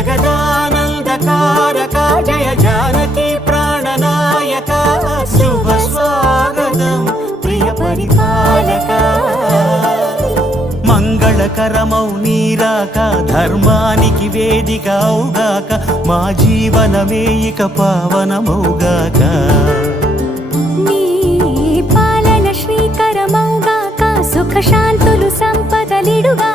జగదానందకారక జయ జానకి ప్రాణనాయక శుభ స్వాగతం ప్రియ పరిపాలక మంగళకరమౌ నీరాక ధర్మానికి వేదిక అవుగాక మా జీవనమే ఇక పావనమౌగాక నీ పాలన శ్రీకరమౌగాక సుఖ శాంతులు సంపదలిడుగా